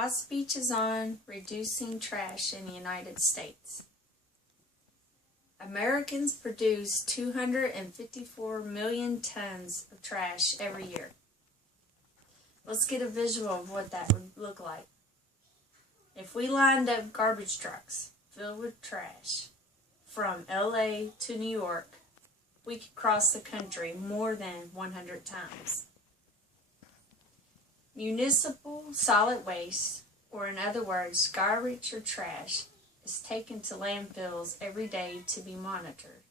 My speech is on reducing trash in the United States. Americans produce 254 million tons of trash every year. Let's get a visual of what that would look like. If we lined up garbage trucks filled with trash from LA to New York, we could cross the country more than 100 times. Municipal solid waste, or in other words, garbage or trash, is taken to landfills every day to be monitored.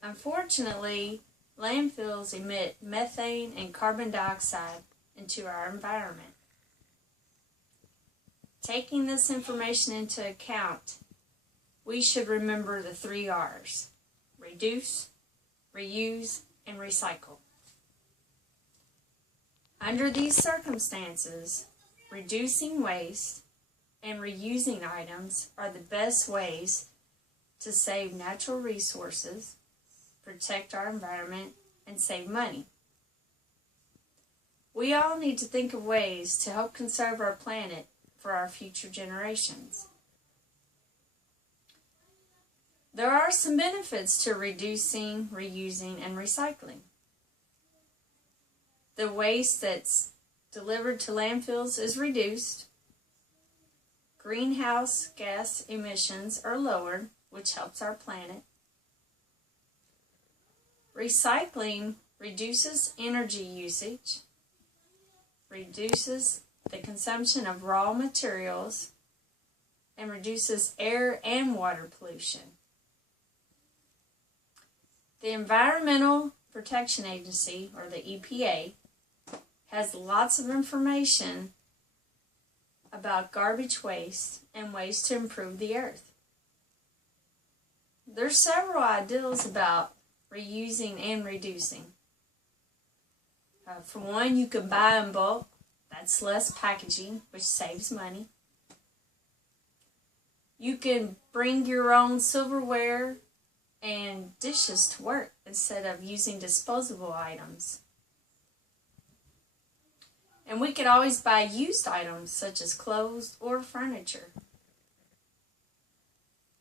Unfortunately, landfills emit methane and carbon dioxide into our environment. Taking this information into account, we should remember the 3 R's: reduce, reuse, and recycle. Under these circumstances, reducing waste and reusing items are the best ways to save natural resources, protect our environment, and save money. We all need to think of ways to help conserve our planet for our future generations. There are some benefits to reducing, reusing, and recycling. The waste that's delivered to landfills is reduced. Greenhouse gas emissions are lowered, which helps our planet. Recycling reduces energy usage, reduces the consumption of raw materials, and reduces air and water pollution. The Environmental Protection Agency, or the EPA, has lots of information about garbage waste and ways to improve the earth. There's several ideas about reusing and reducing. For one, you can buy in bulk. That's less packaging, which saves money. You can bring your own silverware and dishes to work instead of using disposable items. And we could always buy used items such as clothes or furniture.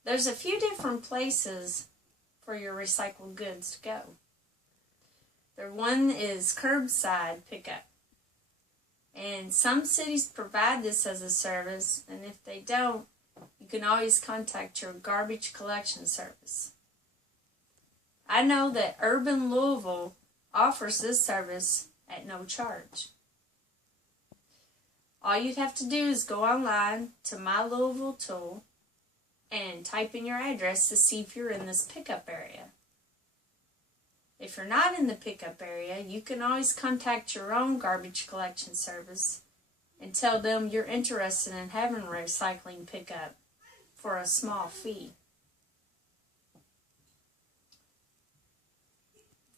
There's a few different places for your recycled goods to go. One is curbside pickup. And some cities provide this as a service, and if they don't, you can always contact your garbage collection service. I know that Urban Louisville offers this service at no charge. All you'd have to do is go online to My Louisville tool and type in your address to see if you're in this pickup area. If you're not in the pickup area, you can always contact your own garbage collection service and tell them you're interested in having recycling pickup for a small fee.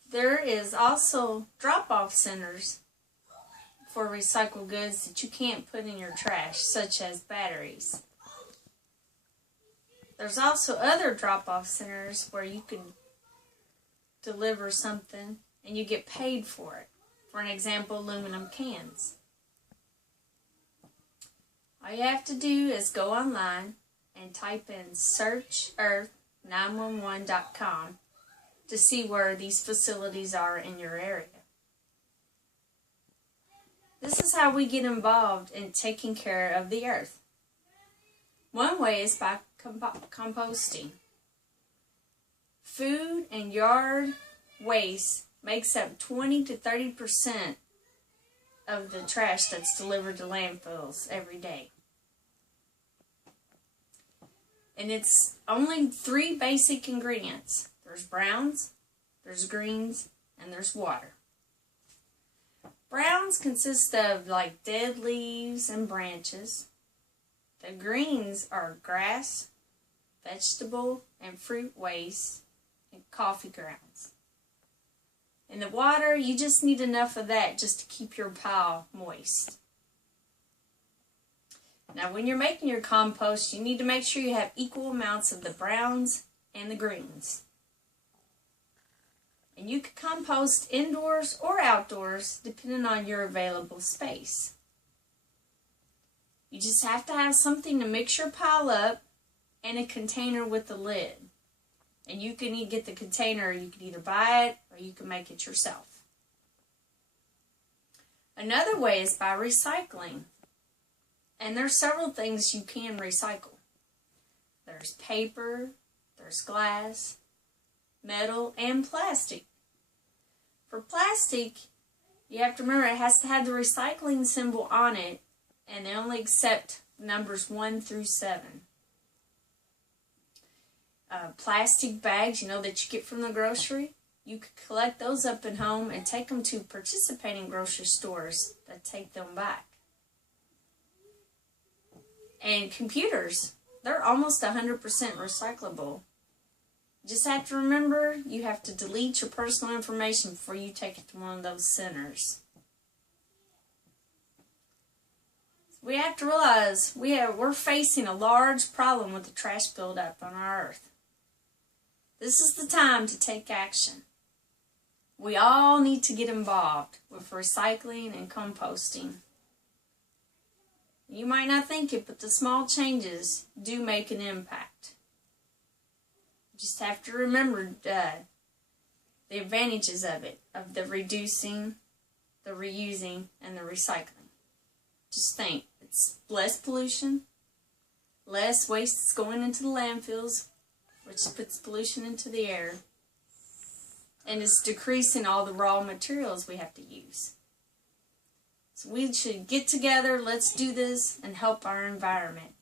There is also drop-off centers for recycled goods that you can't put in your trash, such as batteries. There's also other drop-off centers where you can deliver something and you get paid for it. For an example, aluminum cans. All you have to do is go online and type in searchearth911.com to see where these facilities are in your area. This is how we get involved in taking care of the earth. One way is by composting. Food and yard waste makes up 20 to 30% of the trash that's delivered to landfills every day. And it's only 3 basic ingredients. There's browns, there's greens, and there's water. Browns consist of like dead leaves and branches. The greens are grass, vegetable and fruit waste, and coffee grounds. And the water, you just need enough of that just to keep your pile moist. Now when you're making your compost, you need to make sure you have equal amounts of the browns and the greens. And you can compost indoors or outdoors depending on your available space. You just have to have something to mix your pile up and a container with a lid. And you can get the container, you can either buy it or you can make it yourself. Another way is by recycling. And there's several things you can recycle. There's paper, there's glass, metal, and plastic. For plastic, you have to remember it has to have the recycling symbol on it, and they only accept numbers 1 through 7. Plastic bags, that you get from the grocery, you could collect those up at home and take them to participating grocery stores that take them back. And computers, they're almost 100% recyclable. Just have to remember, you have to delete your personal information before you take it to one of those centers. We have to realize we're facing a large problem with the trash buildup on our earth. This is the time to take action. We all need to get involved with recycling and composting. You might not think it, but the small changes do make an impact. You just have to remember the advantages of it, of the reducing, the reusing, and the recycling. Just think, it's less pollution, less waste is going into the landfills, which puts pollution into the air, and it's decreasing all the raw materials we have to use. So we should get together, let's do this, and help our environment.